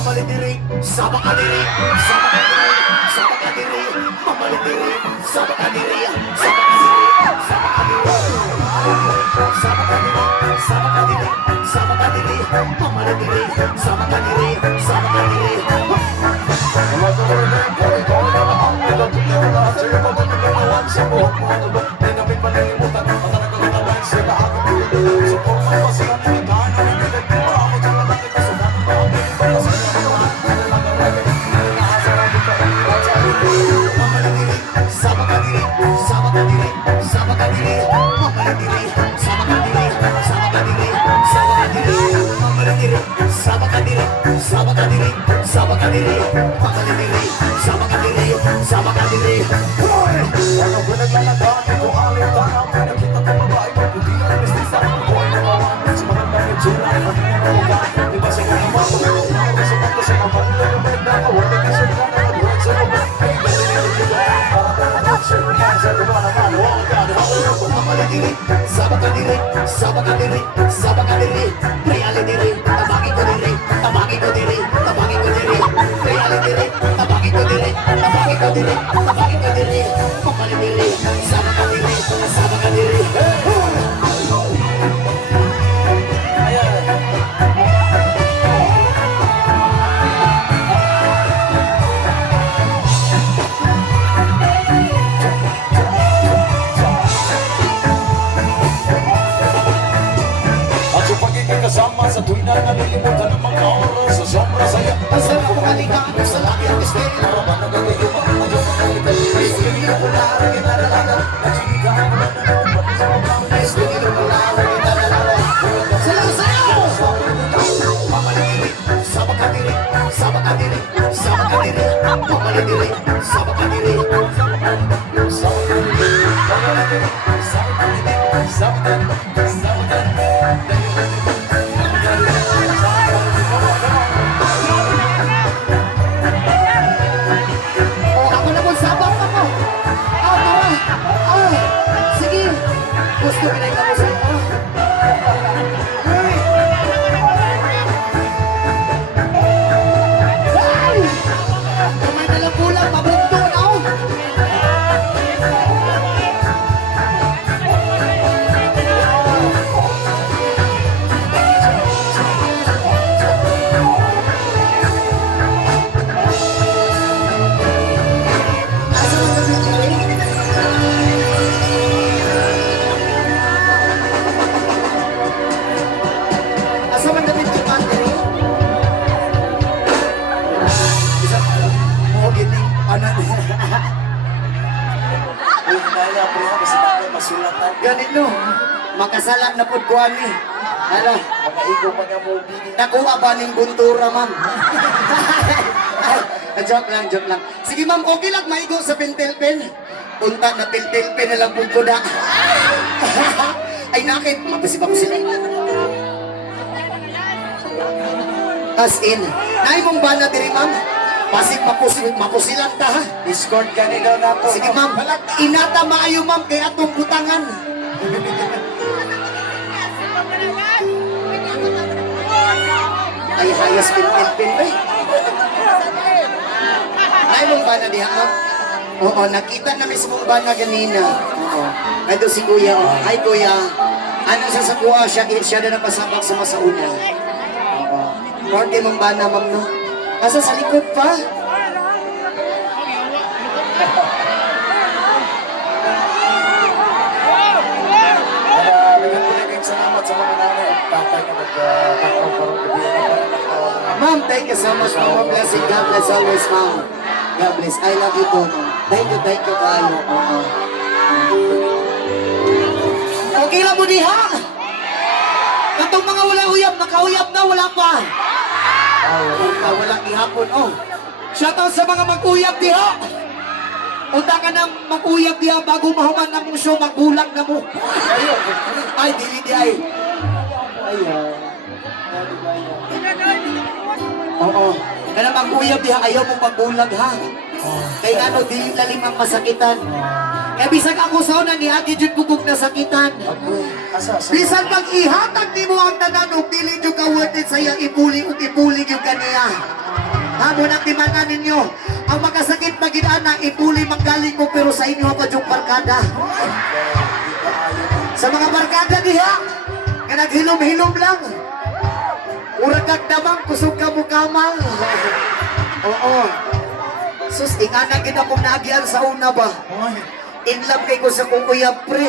mamalidiri, sama ka diri, sama ka diri, sama ka diri, mamalidiri, sama ka diri, sama ka diri, sama ka diri, sama ka diri, sama ka diri, sama ka diri, mamalidiri, sama ka diri, sama ka diri. Sama ka diri, sama ka diri, makalidiri, sama ka diri, sama ka diri. Hoy! Ano ba naglalagay ko alin tanong na nakita ko babae ko puti ang mestiza ko ay nawawan sa magandang itsura ay pagkakaroon di ba sa kanya mo sa kanto sa kapatid ng benda ko wala ka sa kana at wala sa loob ay para sa mga sa diba naman wala ka makalidiri, sama ka diri, sama ka diri, sama ka diri, reality tabagi ko diri, tabagi ko diri, tabagi ko diri, reality tabagi ko diri, tabagi ko diri, tabagi ko diri, kumali diri, sama ka diri, sama ka diri. Kasama sa tuwing na nalilimutan ng mga oras sa sombra saya. Ang sarap kong aligaan sa laki ang estilo. Paano gagawin mo ang iyong mga italili? Estilo ko na rin kinalalaga. Nagsinigahan mo na naman pati sa mga Estilo ko na rin kinalalaga. Sila sa'yo! Mamalidiri, sama ka diri, sama ka diri, sama ka diri, mamalidiri, sama ka diri, sama ka diri, sama ka diri, sama ka diri, sama ka diri. Ako na po, sabang ako. Tara. Sige. Gusto pinay ka mo sa iyo. Kamay na lang kulang, mabundo na ako. Asa mo kami diri? Asa man kami diri? Isa mo gining anan. Uy, naya po yan kasi namin masulatan. Ganito, makasala na po ko ani. Hala, Makaigo pa nga mo bini. nakuha ba ning buntura, ma'am? Joke lang, joke lang. Sige, ma'am, okay lang, maigo sa pentel-pen. Punta na pentel-pen na lang po ko na. Ay, nakit, mapasip ako sila. As in, naay mong bana diri, ma'am? Pasig mapusilan ta, ha? Discord ka ni daw na to. Sige, ma'am, inata maayo, ma'am, kay atong butangan. Ay, hayas pentel-pen, ay. Ay, mong bana diha, ma'am? Oo, nakita na mismong bana ganina. Oo. Ay, doon si Kuya, oh. Ay, Kuya. Ano sa sakuha siya na napasabak sa masauna. Oo. Korte mong bana, ma'am, no? Asa sa likod pa? Bigyan ko na kayong salamat sa mga nanay at tatay na nagtakaw parang gabi na parang ako. Ma'am, thank you so much for your blessing. God bless always, ma'am. God bless. I love you too, ma'am. Thank you kayo. Oo. Okay lang mo diha? Katong mga wala uyab, nakauyab na, wala pa. Wala ihapon, oh. Shoutout sa mga mag-uyab diha. Unta ka nang mag-uyab diha bago mahuman na mong show, magbulang na mo. Ay, dili di ay. Ayan. Oo. Kaya mag-uyab diha, ayaw mong magbulag, ha? Kaya ano, dili lalim ang masakitan. Kaya bisag ako sa una ni Agi Jud kugog na sakitan. Agoy, asa, Bisan pag ihatag nimo ang tanan ug dili jud ka worth it saya ibuli ug ibuli gyud kaniya. Hamo nang timanan ninyo. Ang magkasakit magid-ana ibuli manggaling ko pero sa inyo pa jud barkada. Sa mga barkada diha nga naghilom-hilom lang. Murag kag damang kusog ka mo kamang. Oo. Sus, ingana gid akong naagian sa una ba? Oy. In love kay ko sa kong uyab pre.